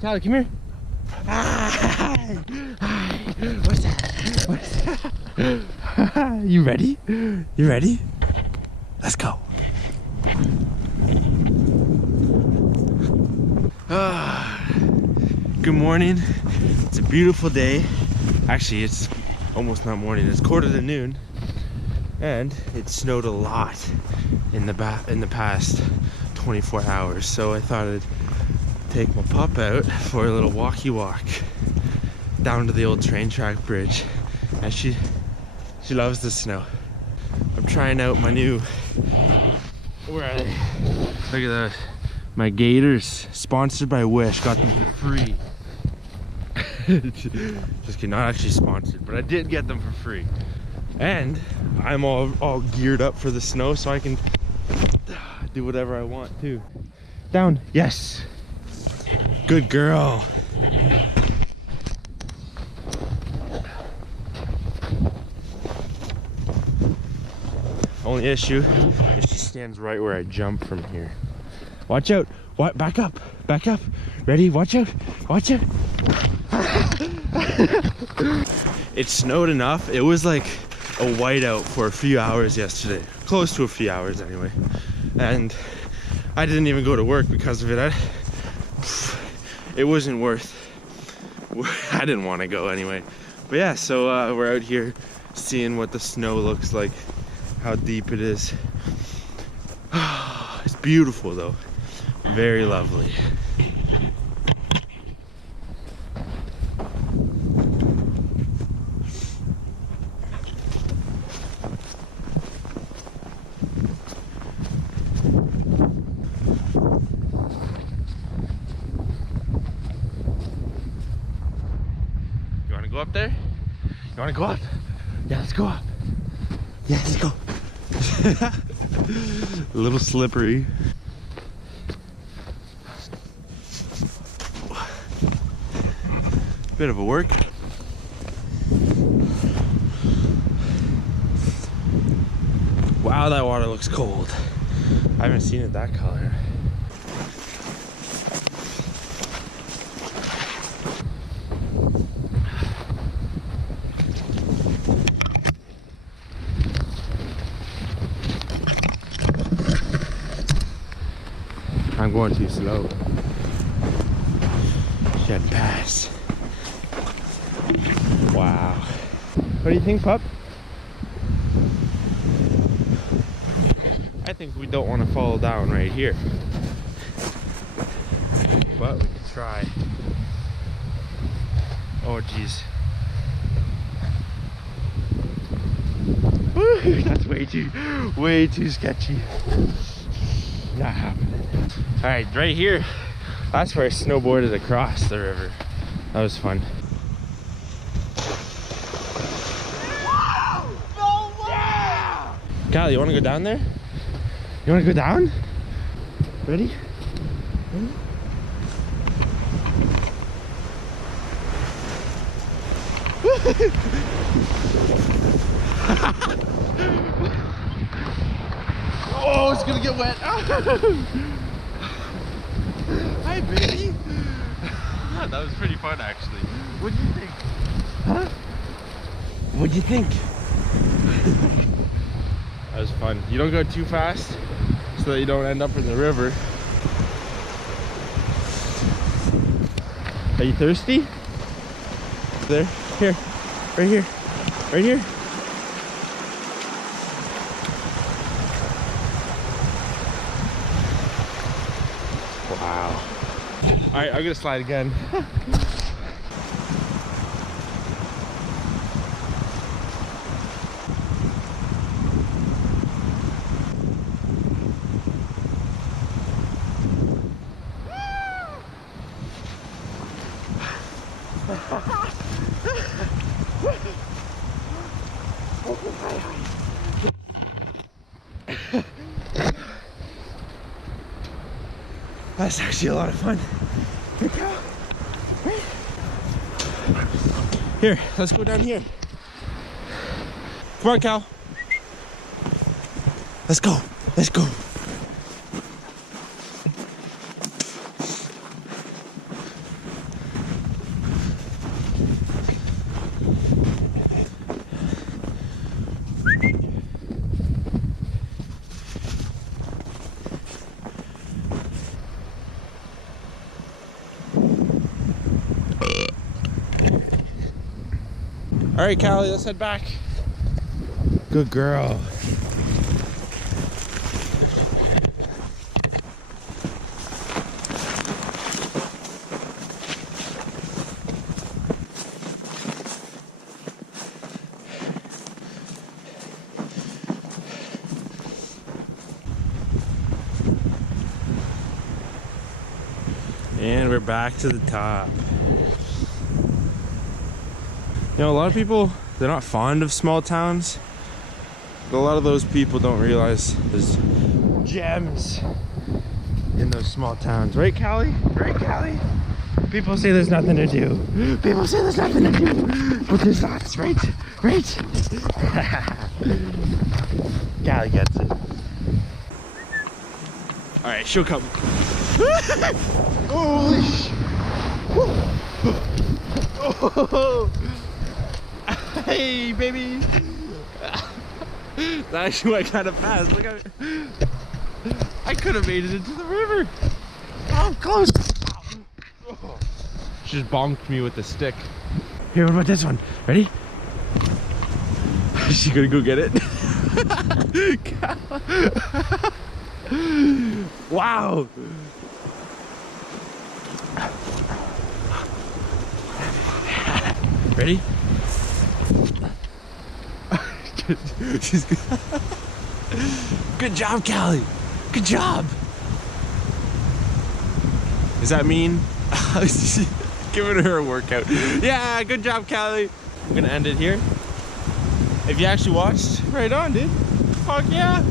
Tyler, come here. Hi. Hi. What's that? What's that? You ready? You ready? Let's go. Good morning. It's a beautiful day. Actually, it's almost not morning. It's quarter to noon, and it snowed a lot in the past 24 hours. So I thought I'd take my pup out for a little walkie walk down to the old train track bridge, and she loves the snow. I'm trying out my new, where are they? Look at that, my gaiters, sponsored by Wish. Got them for free. Just kidding, not actually sponsored, but I did get them for free. And I'm all geared up for the snow, so I can do whatever I want too. Down, yes. Good girl. Only issue is she stands right where I jump from here. Watch out. What? Back up. Back up. Ready? Watch out. Watch out. It snowed enough. It was like a whiteout for a few hours yesterday. Close to a few hours anyway. And I didn't even go to work because of it. It wasn't worth. I didn't want to go anyway. But yeah, so we're out here seeing what the snow looks like, how deep it is. It's beautiful though. Very lovely. You want to go up there? You want to go up? Yeah, let's go up. Yeah, let's go. A little slippery. Bit of a work. Wow, that water looks cold. I haven't seen it that color. I'm going too slow. Should pass. Wow. What do you think, pup? I think we don't want to fall down right here, but we can try. Oh geez. Woo, that's way too sketchy. Not happening. All right, right here, that's where I snowboarded across the river. That was fun. No way! Yeah! Kyle, you want to go down there? You want to go down? Ready? Ready? Oh, it's gonna get wet. Hi, baby. That was pretty fun, actually. What do you think? Huh? What'd you think? That was fun. You don't go too fast so that you don't end up in the river. Are you thirsty? There, here, right here, right here. Wow. All right, I'm gonna slide again. That's actually a lot of fun. Here, let's go down here. Come on, Cal. Let's go. Let's go. All right, Callie, let's head back. Good girl. And we're back to the top. You know, a lot of people, they're not fond of small towns, but a lot of those people don't realize there's gems in those small towns. Right, Callie? Right, Callie? People say there's nothing to do. People say there's nothing to do, but there's lots, right? Right? Callie gets it. All right, she'll come. Holy sh! Oh. Hey, baby! That actually went kind of fast. Look at it. I could have made it into the river. Oh, close! Oh. She just bonked me with the stick. Here, what about this one? Ready? Is she gonna go get it? Wow! Ready? She's good. Good job, Callie. Good job. Does that mean giving her a workout? Yeah, good job, Callie. I'm gonna end it here. If you actually watched, right on, dude. Fuck yeah.